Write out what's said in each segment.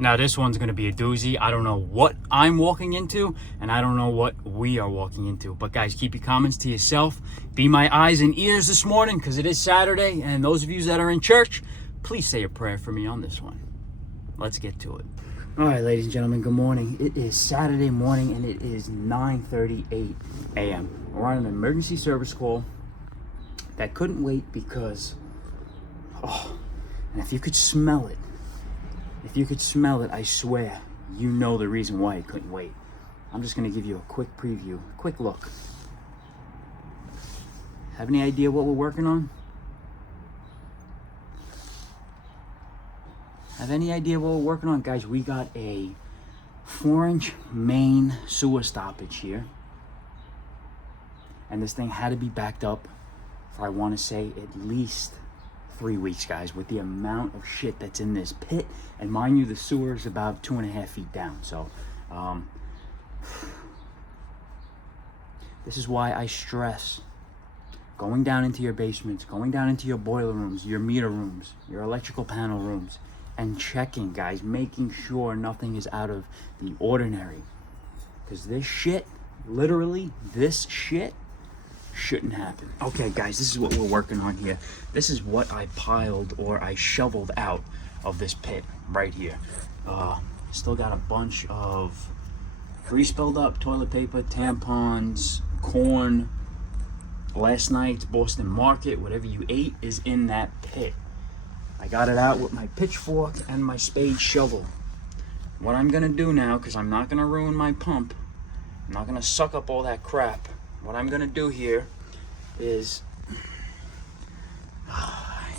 Now this one's gonna be a doozy. I don't know what I'm walking into, and I don't know what we are walking into. But guys, keep your comments to yourself. Be my eyes and ears this morning, because it is Saturday, and those of you that are in church, please say a prayer for me on this one. Let's get to it. All right, ladies and gentlemen, good morning. It is Saturday morning, and it is 9:38 a.m. We're on an emergency service call that couldn't wait because, and if you could smell it, I swear, you know the reason why it couldn't wait. I'm just going to give you a quick preview, a quick look. Have any idea what we're working on? Have any idea what we're working on? Guys, we got a 4-inch main sewer stoppage here. And this thing had to be backed up for, I want to say, at least 3 weeks, guys, with the amount of shit that's in this pit. And mind you, the sewer is about 2.5 feet down. So this is why I stress going down into your basements, going down into your boiler rooms, your meter rooms, your electrical panel rooms, and checking, guys, making sure nothing is out of the ordinary. Because this shit, literally this shit, shouldn't happen. Okay, guys, this is what we're working on here. This is what I piled, or I shoveled out of this pit right here. Still got a bunch of grease buildup, toilet paper, tampons, corn, last night's Boston Market, whatever you ate is in that pit. I got it out with my pitchfork and my spade shovel. What I'm gonna do now, because I'm not gonna ruin my pump, I'm not gonna suck up all that crap. What I'm gonna do here is,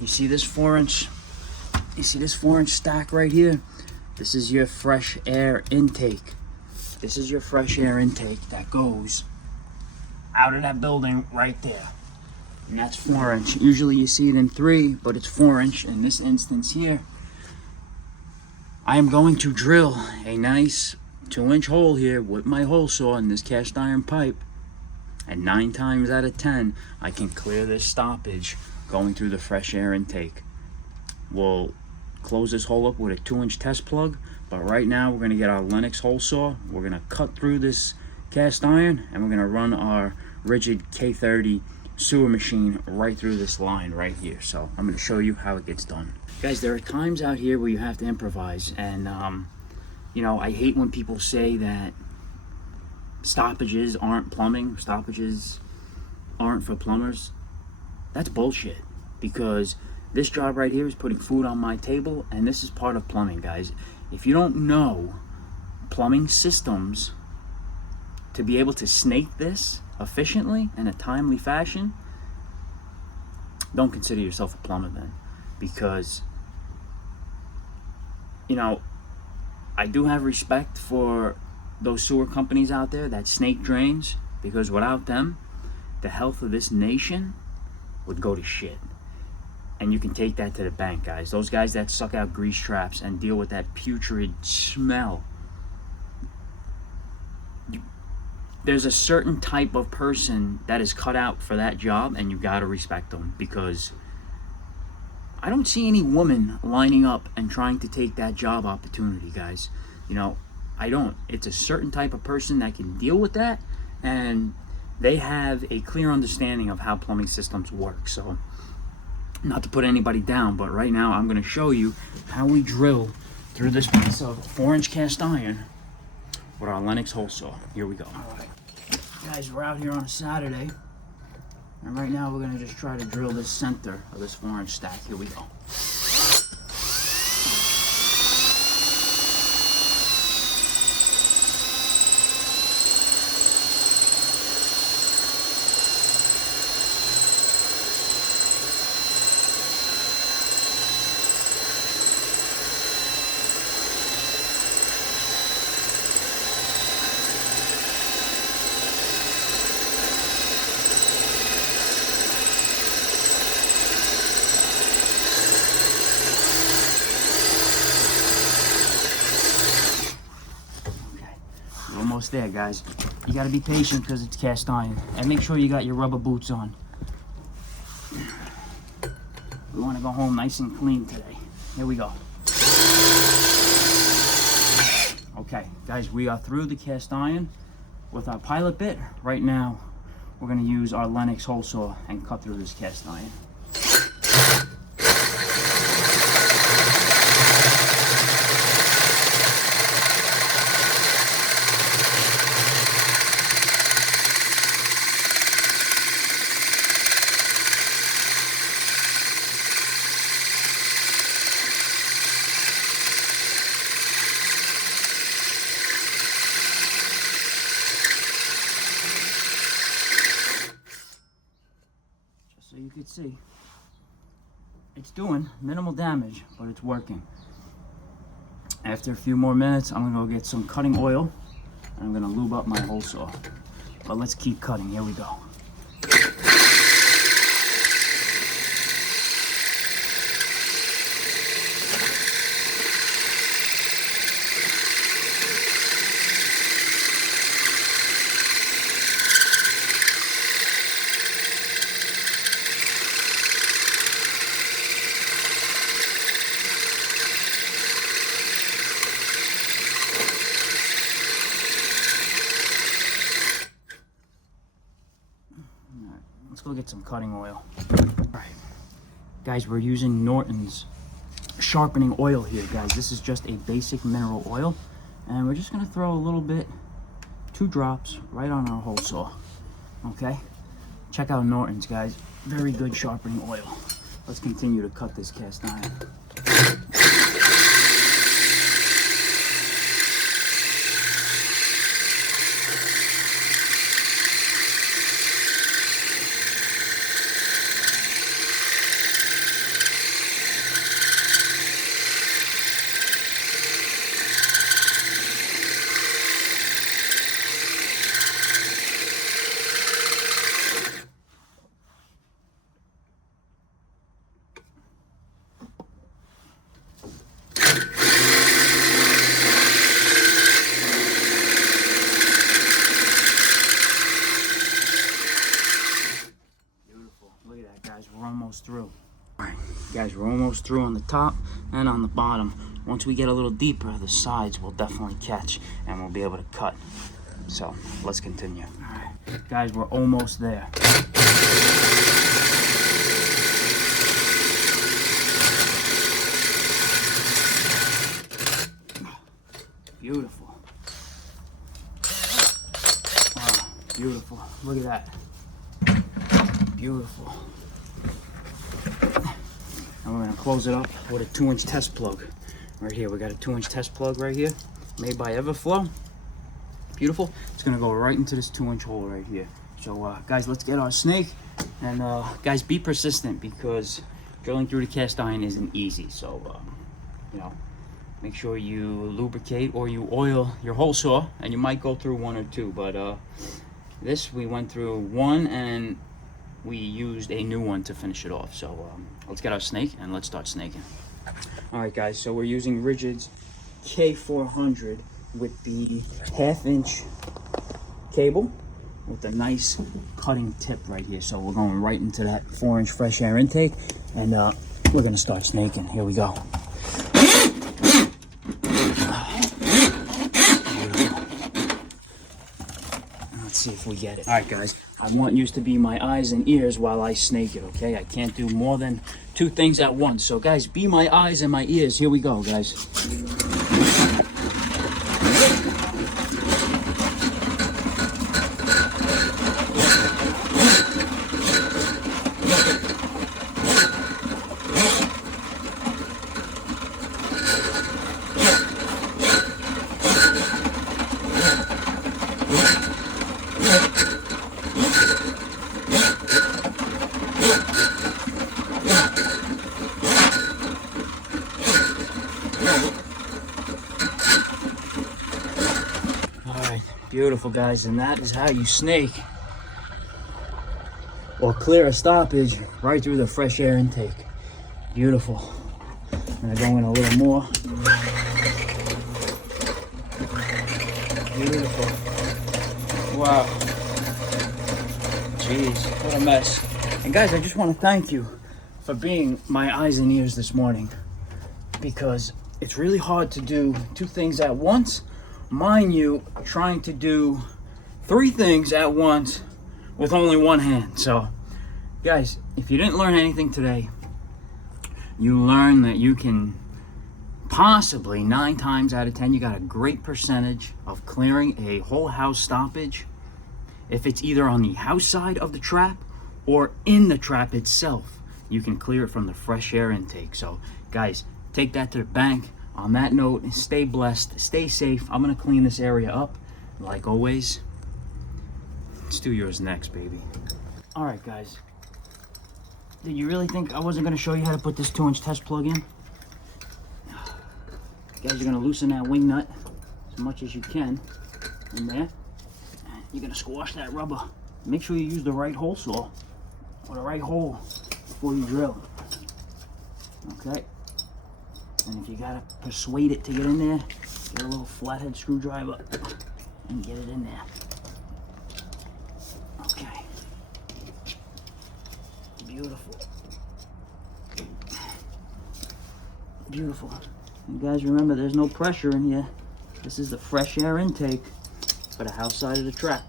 you see this 4-inch stack right here? This is your fresh air intake. This is your fresh air intake that goes out of that building right there. And that's 4-inch. Usually you see it in 3, but it's 4-inch. In this instance here, I am going to drill a nice 2-inch hole here with my hole saw in this cast iron pipe. And 9 times out of 10, I can clear this stoppage going through the fresh air intake. We'll close this hole up with a 2-inch test plug, but right now we're gonna get our Lennox hole saw. We're gonna cut through this cast iron, and we're gonna run our rigid K30 sewer machine right through this line right here. So I'm gonna show you how it gets done. Guys, there are times out here where you have to improvise, and you know, I hate when people say that stoppages aren't plumbing, stoppages aren't for plumbers. That's bullshit, because this job right here is putting food on my table, and this is part of plumbing, guys. If you don't know plumbing systems to be able to snake this efficiently in a timely fashion, don't consider yourself a plumber then. Because, you know, I do have respect for those sewer companies out there that snake drains, because without them, the health of this nation would go to shit. And you can take that to the bank, guys. Those guys that suck out grease traps and deal with that putrid smell, there's a certain type of person that is cut out for that job, and you gotta respect them, because I don't see any woman lining up and trying to take that job opportunity, guys. You know, I don't. It's a certain type of person that can deal with that, and they have a clear understanding of how plumbing systems work. So, not to put anybody down, but right now I'm going to show you how we drill through this piece of 4-inch cast iron with our Lennox hole saw. Here we go. All right, guys, we're out here on a Saturday, and right now we're going to just try to drill this center of this 4-inch stack. Here we go. Almost there, guys. You got to be patient because it's cast iron, and make sure you got your rubber boots on. We want to go home nice and clean today. Here we go. Okay, guys, we are through the cast iron with our pilot bit. Right now, we're gonna use our Lennox hole saw and cut through this cast iron. So you can see it's doing minimal damage, but it's working. After a few more minutes, I'm gonna go get some cutting oil and I'm gonna lube up my hole saw. But let's keep cutting. Here we go. Let's go get some cutting oil. All right, guys, we're using Norton's sharpening oil here, guys. This is just a basic mineral oil, and we're just gonna throw a little bit, 2 drops, right on our hole saw. Okay, check out Norton's, guys. Very good sharpening oil. Let's continue to cut this cast iron. We're almost through. All right, guys, we're almost through on the top and on the bottom. Once we get a little deeper, the sides will definitely catch and we'll be able to cut. So let's continue. All right, guys, we're almost there. Beautiful. Wow, beautiful. Look at that. Beautiful. And we're gonna close it up with a 2-inch test plug. Right here, we got a 2-inch test plug right here, made by Everflow. Beautiful. It's gonna go right into this 2-inch hole right here. So guys, let's get our snake. And guys, be persistent because drilling through the cast iron isn't easy. So, you know, make sure you lubricate or you oil your hole saw, and you might go through 1 or 2, but this we went through 1 and we used a new one to finish it off. So let's get our snake and let's start snaking. All right, guys, so we're using Rigid's K400 with the 1/2-inch cable with a nice cutting tip right here. So we're going right into that 4-inch fresh air intake, and we're gonna start snaking. Here we go. Let's see if we get it. All right, guys, I want you to be my eyes and ears while I snake it, okay? I can't do more than 2 things at once. So, guys, be my eyes and my ears. Here we go, guys. Beautiful, guys, and that is how you snake or clear a stoppage right through the fresh air intake. Beautiful. I'm gonna go in a little more. Beautiful. Wow. Jeez, what a mess. And guys, I just want to thank you for being my eyes and ears this morning, because it's really hard to do 2 things at once mind you, trying to do 3 things at once with only one hand. So guys, if you didn't learn anything today, you learn that you can possibly 9 times out of 10, you got a great percentage of clearing a whole house stoppage if it's either on the house side of the trap or in the trap itself. You can clear it from the fresh air intake. So guys, take that to the bank. On that note, stay blessed, stay safe. I'm gonna clean this area up like always. Let's do yours next, baby. All right, guys, did you really think I wasn't gonna show you how to put this 2-inch test plug in? Guys, you're gonna loosen that wing nut as much as you can in there. You're gonna squash that rubber. Make sure you use the right hole saw or the right hole before you drill. Okay. And if you gotta persuade it to get in there, get a little flathead screwdriver and get it in there. Okay. Beautiful. Beautiful. And guys, remember, there's no pressure in here. This is the fresh air intake for the house side of the trap.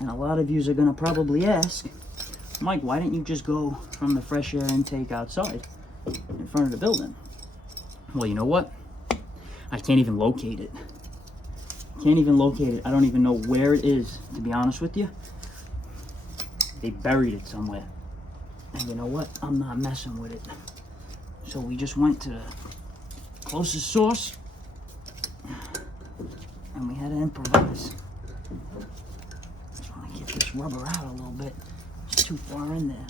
And a lot of you are gonna probably ask, Mike, why didn't you just go from the fresh air intake outside in front of the building? Well, you know what? I can't even locate it. Can't even locate it. I don't even know where it is, to be honest with you. They buried it somewhere. And you know what? I'm not messing with it. So we just went to the closest source and we had to improvise. Just want to get this rubber out a little bit. It's too far in there.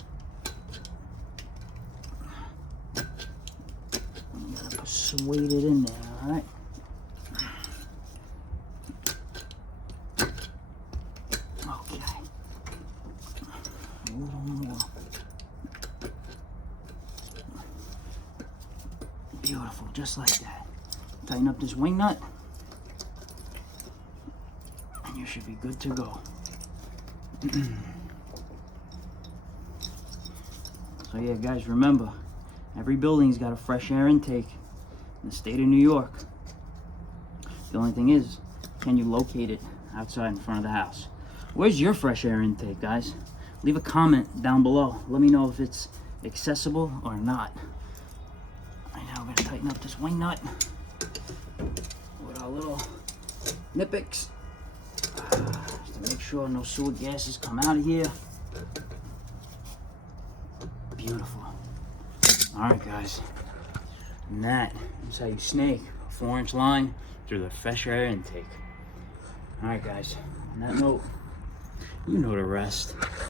I'm gonna persuade it in there, alright? Okay. A little more. Beautiful, just like that. Tighten up this wing nut, and you should be good to go. So yeah, guys, remember, every building's got a fresh air intake in the state of New York. The only thing is, can you locate it outside in front of the house? Where's your fresh air intake, guys? Leave a comment down below. Let me know if it's accessible or not. Right now we're gonna tighten up this wing nut with our little nip picks, just to make sure no sewer gases come out of here. Beautiful. All right, guys, and that is how you snake a 4-inch line through the fresh air intake. All right, guys, on that note, you know the rest.